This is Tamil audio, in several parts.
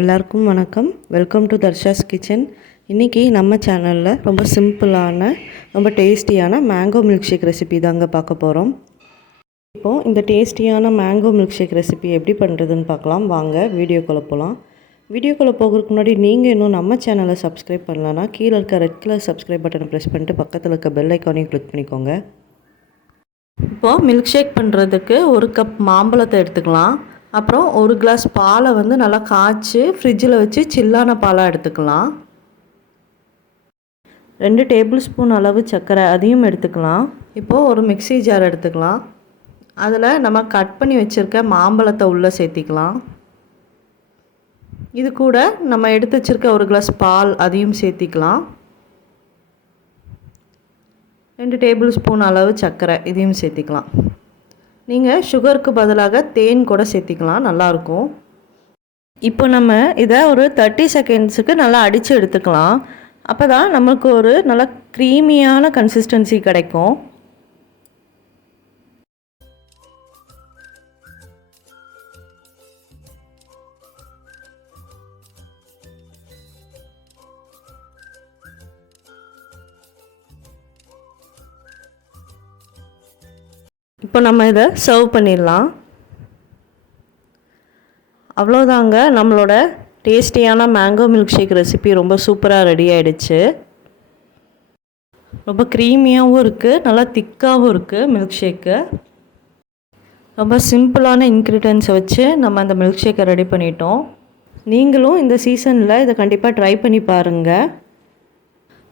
எல்லாருக்கும் வணக்கம். Welcome to Darsha's kitchen. இன்றைக்கி நம்ம சேனலில் ரொம்ப சிம்பிளான ரொம்ப டேஸ்டியான மேங்கோ மில்க் ஷேக் ரெசிபி தாங்க பார்க்க போகிறோம். இப்போது இந்த டேஸ்டியான மேங்கோ மில்க் ஷேக் ரெசிபி எப்படி பண்ணுறதுன்னு பார்க்கலாம். வாங்க வீடியோக்குள்ளே போகலாம். வீடியோக்குள்ளே போகிறதுக்கு முன்னாடி நீங்கள் இன்னும் நம்ம சேனலை சப்ஸ்கிரைப் பண்ணலன்னா கீழே இருக்க ரெட் கலர் சப்ஸ்கிரைப் பட்டனை ப்ரெஸ் பண்ணிட்டு பக்கத்தில் இருக்க பெல் ஐக்கானையும் கிளிக் பண்ணிக்கோங்க. இப்போது மில்க் ஷேக் பண்ணுறதுக்கு 1 கப் மாம்பழத்தை எடுத்துக்கலாம். அப்புறம் 1 கிளாஸ் பாலை நல்லா காய்ச்சி ஃப்ரிட்ஜில் வச்சு சில்லான பாலாக எடுத்துக்கலாம். 2 டேபிள் ஸ்பூன் அளவு சர்க்கரை அதையும் எடுத்துக்கலாம். இப்போது ஒரு மிக்ஸி ஜார் எடுத்துக்கலாம். அதில் நம்ம கட் பண்ணி வச்சுருக்க மாம்பழத்தை உள்ளே சேர்த்திக்கலாம். இது கூட நம்ம எடுத்து வச்சுருக்க 1 கிளாஸ் பால் அதையும் சேர்த்திக்கலாம். 2 டேபிள் ஸ்பூன் அளவு சர்க்கரை இதையும் சேர்த்திக்கலாம். நீங்கள் சுகருக்கு பதிலாக தேன் கூட சேர்த்திக்கலாம், நல்லாயிருக்கும். இப்போ நம்ம இதை ஒரு 30 செகண்ட்ஸுக்கு நல்லா அடித்து எடுத்துக்கலாம். அப்போ தான் நமக்கு ஒரு நல்லா க்ரீமியான கன்சிஸ்டன்சி கிடைக்கும். இப்போ நம்ம இதை சர்வ் பண்ணிடலாம். அவ்வளோதாங்க, நம்மளோட டேஸ்டியான மேங்கோ மில்க் ஷேக் ரெசிபி ரொம்ப சூப்பராக ரெடி ஆகிடுச்சு. ரொம்ப க்ரீமியாகவும் இருக்குது, நல்லா திக்காகவும் இருக்குது மில்க் ஷேக்கு. ரொம்ப சிம்பிளான இன்க்ரீடியன்ஸை வச்சு நம்ம அந்த மில்க் ஷேக்கை ரெடி பண்ணிட்டோம். நீங்களும் இந்த சீசனில் இதை கண்டிப்பாக ட்ரை பண்ணி பாருங்கள்.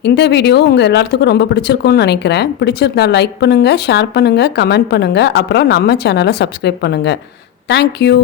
இந்த வீடியோ உங்கள் எல்லாத்துக்கும் ரொம்ப பிடிச்சிருக்கும்னு நினைக்கிறேன். பிடிச்சிருந்தா லைக் பண்ணுங்கள், ஷேர் பண்ணுங்கள், கமெண்ட் பண்ணுங்கள். அப்புறம் நம்ம சேனலை சப்ஸ்கிரைப் பண்ணுங்கள். தேங்க்யூ.